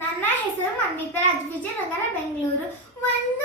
ನನ್ನ ಹೆಸರು ಮಂದಿತ ರಾಜ್ ವಿಜಯನಗರ ಬೆಂಗಳೂರು. ಒಂದು